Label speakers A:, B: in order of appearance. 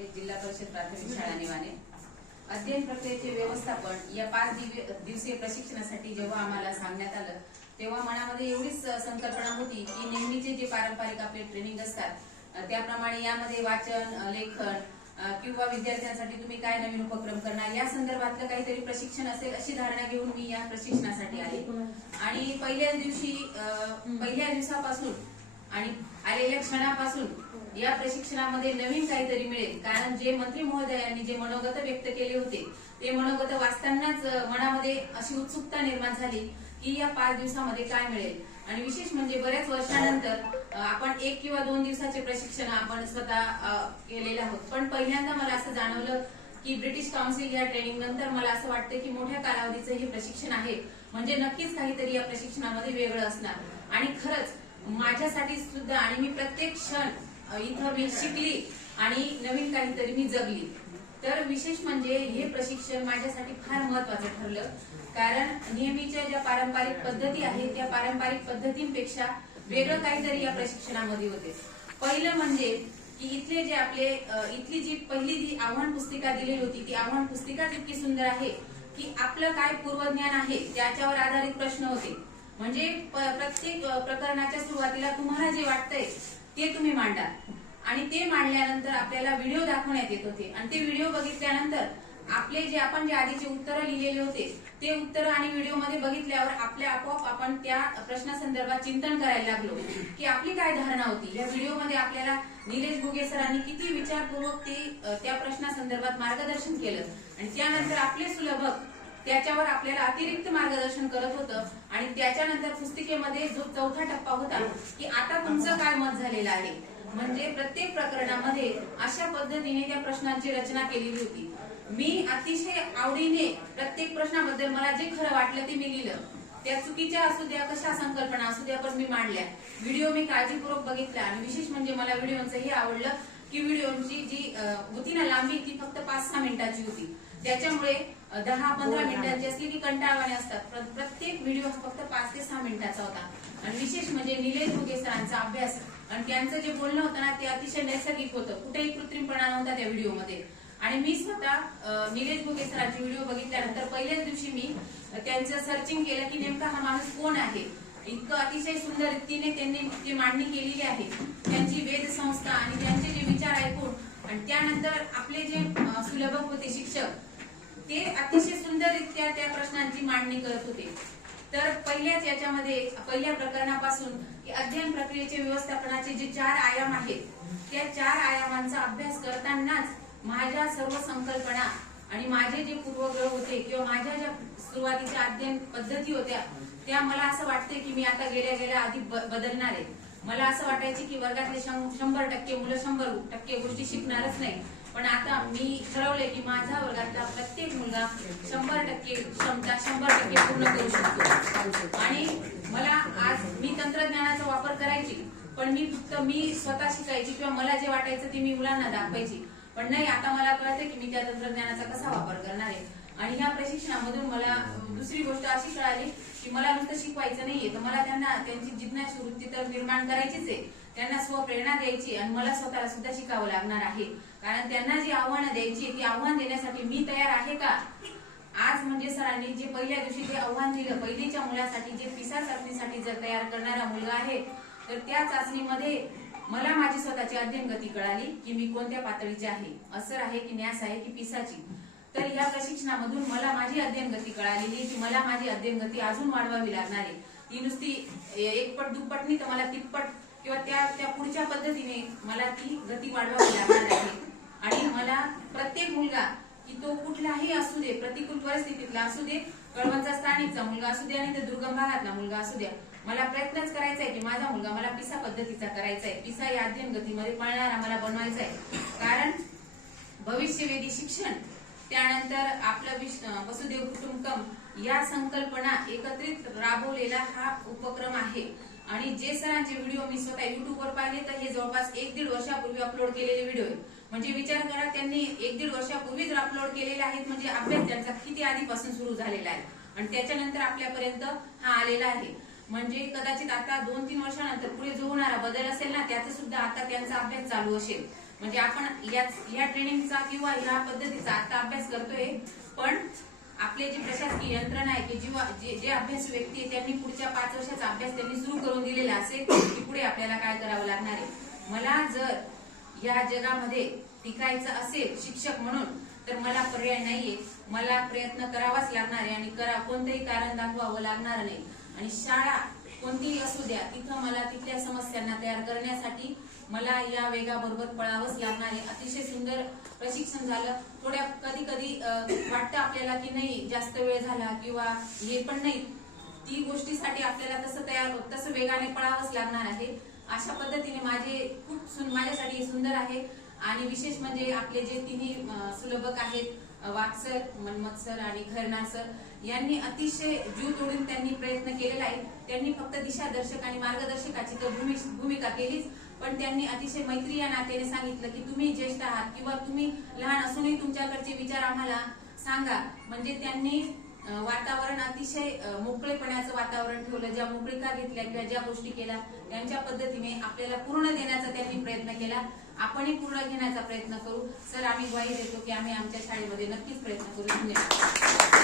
A: हे जिल्हा परिषद प्राथमिक शाळा निवाने. अध्ययन प्रक्रियेचे व्यवस्थापन या पाच दिव- दिवसीय प्रशिक्षणासाठी जेव्हा आम्हाला सांगण्यात आलं तेव्हा मनामध्ये एवढीच संकल्पना होती की नेहमीचे जे पारंपरिक आपले ट्रेनिंग असतात त्याप्रमाणे यामध्ये वाचन लेखन किंवा विद्यार्थ्यांसाठी तुम्ही काय नवीन उपक्रम करणार या संदर्भातलं काहीतरी प्रशिक्षण असेल अशी धारणा घेऊन मी या प्रशिक्षणासाठी आले. आणि पहिल्या दिवशी पहिल्या दिवसापासून आणि आलेल्या क्षणापासून या प्रशिक्षणामध्ये नवीन काहीतरी मिळेल. कारण जे मंत्री महोदयांनी जे मनोगत व्यक्त केले होते ते मनोगत वाचतानाच मनामध्ये अशी उत्सुकता निर्माण झाली की या पाच दिवसामध्ये काय मिळेल. आणि विशेष म्हणजे बऱ्याच वर्षानंतर आपण एक किंवा दोन दिवसाचे प्रशिक्षण आपण स्वतः केलेलं केलेले आहोत. पण पहिल्यांदा मला असं जाणवलं की ब्रिटिश काउन्सिल या ट्रेनिंग नंतर मला असं वाटतं की मोठ्या कालावधीचं हे प्रशिक्षण आहे. म्हणजे नक्कीच काहीतरी या प्रशिक्षणामध्ये वेगळं असणार. आणि खरंच माझ्यासाठी सुद्धा आणि मी प्रत्येक क्षण इथं मी शिकली आणि नवीन काहीतरी मी जगली. तर विशेष म्हणजे हे प्रशिक्षण माझ्यासाठी फार महत्वाचं ठरलं. कारण नेहमीच्या ज्या पारंपरिक पद्धती आहेत त्या पारंपरिक पद्धतींपेक्षा वेगळं काहीतरी या प्रशिक्षणामध्ये होते. पहिलं म्हणजे की इथले जे आपले इथली जी पहिली जी आव्हान पुस्तिका दिलेली होती ती आव्हान पुस्तिका इतकी सुंदर आहे की आपलं काय पूर्वज्ञान आहे त्याच्यावर आधारित प्रश्न होते. म्हणजे प्रत्येक प्रकरणाच्या सुरुवातीला तुम्हाला जे वाटतंय ते तुम्ही मांडा. आणि ते मांडल्यानंतर आपल्याला व्हिडिओ दाखवण्यात येत होते. आणि ते व्हिडिओ बघितल्यानंतर आपले जे आपण जे आधीचे उत्तरं लिहिलेले होते ते उत्तर आणि व्हिडिओमध्ये बघितल्यावर आपल्या आपोआप आपण त्या प्रश्नासंदर्भात चिंतन करायला लागलो की आपली काय धारणा होती? या व्हिडिओमध्ये आपल्याला निलेश भुगे सरांनी किती विचारपूर्वक ते त्या प्रश्नासंदर्भात मार्गदर्शन केलं. आणि त्यानंतर आपले सुलभक त्याच्यावर आपल्याला अतिरिक्त मार्गदर्शन करत होतं. आणि त्याच्यानंतर पुस्तिकेमध्ये जो चौथा टप्पा होता की आता तुमचं काय मत झालेलं आहे? म्हणजे प्रत्येक प्रकरणामध्ये अशा पद्धतीने त्या प्रश्नांची रचना केलेली होती. मी अतिशय आवडीने प्रत्येक प्रश्नाबद्दल मला जे खरं वाटलं ते मी लिहिलं. त्या चुकीच्या असू द्या कशा संकल्पना असू द्या पण मी मांडल्या. व्हिडिओ मी काळजीपूर्वक बघितला आणि विशेष म्हणजे मला व्हिडिओचं हे आवडलं की व्हिडिओची जी होती ना लांबी ती फक्त पाच सहा मिनिटाची होती. त्याच्यामुळे अ, दहा पंधरा मिनिटांची असली की कंटाळवाणे असतात. प्र- प्रत्येक व्हिडिओ हा फक्त पाच ते सहा मिनिटाचा होता. आणि विशेष म्हणजे निलेश भुगे सरांचा अभ्यास आणि त्यांचं जे बोलणं होतं ना ते अतिशय नैसर्गिक होतं. कुठेही कृत्रिमपणा नव्हता त्या व्हिडिओमध्ये. आणि मी स्वतः निलेश भुगे सरांची व्हिडिओ बघितल्यानंतर पहिल्याच दिवशी मी त्यांचं सर्चिंग केलं की नेमका हा माणूस कोण आहे? इतकं अतिशय सुंदर रीतीने त्यांनी जी मांडणी केलेली आहे त्यांची वेद संस्था आणि त्यांचे जे विचार ऐकून आणि त्यानंतर आपले जे सुलभक होते शिक्षक ते अतिशय सुंदररित्या त्या प्रश्नांची मांडणी करत होते. तर पहिल्याच याच्यामध्ये पहिल्या प्रकरणापासून अध्ययन प्रक्रियेचे व्यवस्थापनाचे जे चार आयाम आहेत त्या चार आयामांचा अभ्यास करतानाच माझ्या सर्व संकल्पना आणि माझे जे पूर्वग्रह होते किंवा माझ्या ज्या सुरुवातीच्या अध्ययन पद्धती होत्या त्या मला असं वाटते की मी आता गेल्या गेल्या अधिक बदलणार आहे. मला असं वाटायचे की वर्गातले शंभर टक्के मुलं शंभर टक्के गोष्टी शिकणारच नाही. पण आता मी ठरवलंय की माझा वर्गातला प्रत्येक मुलगा शंभर टक्के क्षमता शंभर टक्के पूर्ण करू शकतो. आणि मला आज मी तंत्रज्ञानाचा वापर करायची पण मी फक्त मी स्वतः शिकायची किंवा मला जे वाटायचं ते मी मुलांना दाखवायची. पण नाही आता मला कळतं की मी त्या तंत्रज्ञानाचा कसा वापर करणार आहे. आणि ह्या प्रशिक्षणामधून मला दुसरी गोष्ट अशी कळाली की मला नुसतं शिकवायचं नाहीये. तर मला त्यांना त्यांची जिज्ञास वृत्ती तर निर्माण करायचीच आहे. त्यांना स्वप्रेरणा द्यायची आणि मला स्वतःला सुद्धा शिकावं लागणार आहे. कारण त्यांना जी आव्हानं द्यायची ती आव्हान देण्यासाठी मी तयार आहे का? आज म्हणजे सरांनी जे पहिल्या दिवशी जे आव्हान दिलं पहिलीच्या मुलासाठी जे पिसा चाचणीसाठी जर तयार करणारा मुलगा आहे तर त्या चाचणीमध्ये मला माझी स्वतःची अध्ययन गती कळाली की मी कोणत्या पातळीची आहे. असर आहे की न्यास आहे की पिसाची. तर या प्रशिक्षणामधून मला माझी अध्ययन गती कळालेली की मला माझी अध्ययन गती अजून वाढवावी लागणार आहे. ती नुसती एकपट दुप्पट नाही तर मला तिप्पट किंवा त्या त्या पुढच्या पद्धतीने मला ती गती वाढवावी लागणार आहे. आणि मला प्रत्येक मुलगा की तो कुठलाही असू दे प्रतिकूल परिस्थितीतला असू दे कळवणचा स्थानिकचा मुलगा असू दे आणि तर दुर्गम भागातला मुलगा असू द्या मला प्रयत्नच करायचा आहे की माझा मुलगा मला पिसा पद्धतीचा करायचा आहे. पिसा या अध्ययन गतीमध्ये पळणारा मला बनवायचा आहे. कारण भविष्यवेधी शिक्षण त्यानंतर आपलं विश- वसुदेव कुटुंबकम या संकल्पना एकत्रित राबवलेला हा उपक्रम आहे. आणि जे सरांचे व्हिडिओ मी स्वतः युट्यूबवर पाहिले तर हे जवळपास एक दीड वर्षापूर्वी अपलोड केलेले व्हिडिओ आहेत. म्हणजे विचार करा त्यांनी एक दीड वर्षापूर्वी जर अपलोड केलेले आहेत म्हणजे अभ्यास त्यांचा किती आधीपासून सुरू झालेला आहे. आणि त्याच्यानंतर आपल्यापर्यंत हा आलेला आहे. म्हणजे कदाचित आता दोन तीन वर्षानंतर पुढे जो होणारा बदल असेल ना त्याचा सुद्धा आता त्यांचा अभ्यास चालू असेल. म्हणजे आपण या ट्रेनिंगचा किंवा या पद्धतीचा आता अभ्यास करतोय पण आपले जे प्रशासकीय यंत्रणा आहे की जीवा जे जे अभ्यास व्यक्ती आहे त्यांनी पुढच्या पाच वर्षाचा अभ्यास त्यांनी सुरू करून दिलेला असेल की पुढे आपल्याला काय करावं लागणार आहे? मला जर या जगामध्ये टिकायचं असेल शिक्षक म्हणून तर मला पर्याय नाहीये. मला प्रयत्न करावाच लागणार आहे आणि करा कोणतंही कारण दाखवावं लागणार नाही. आणि शाळा कोणतीही असू द्या तिथं मला तिथल्या समस्यांना तयार करण्यासाठी मला या वेगाबरोबर पळावंच लागणार आहे. अतिशय सुंदर प्रशिक्षण झालं. थोड्या कधी कधी वाटतं आपल्याला की नाही जास्त वेळ झाला किंवा हे पण नाही. ती गोष्टीसाठी आपल्याला तसं तयार तसं वेगाने पळावंच लागणार आहे. अशा पद्धतीने माझे खूप सुन- माझ्यासाठी सुंदर आहे. आणि विशेष म्हणजे आपले जे तिन्ही सुलभक आहेत वाक्सर मनमत सर आणि घरना सर यांनी अतिशय जीव तोडून त्यांनी प्रयत्न केलेला आहे. त्यांनी फक्त दिशादर्शक आणि मार्गदर्शकाची तर भूमि- भूमिका केलीच. पण त्यांनी अतिशय मैत्री या नात्याने सांगितलं की तुम्ही ज्येष्ठ आहात किंवा तुम्ही लहान असूनही तुमच्याकडचे विचार आम्हाला सांगा. म्हणजे त्यांनी वातावरण अतिशय मोकळेपणाचं वातावरण ठेवलं. ज्या मोकळीका घेतल्या किंवा ज्या गोष्टी केल्या त्यांच्या पद्धतीने आपल्याला पूर्ण देण्याचा त्यांनी प्रयत्न केला. आपणही पूर्ण घेण्याचा प्रयत्न करू. सर आम्ही ग्वाही देतो की आम्ही आमच्या शाळेमध्ये नक्कीच प्रयत्न करू. धन्यवाद.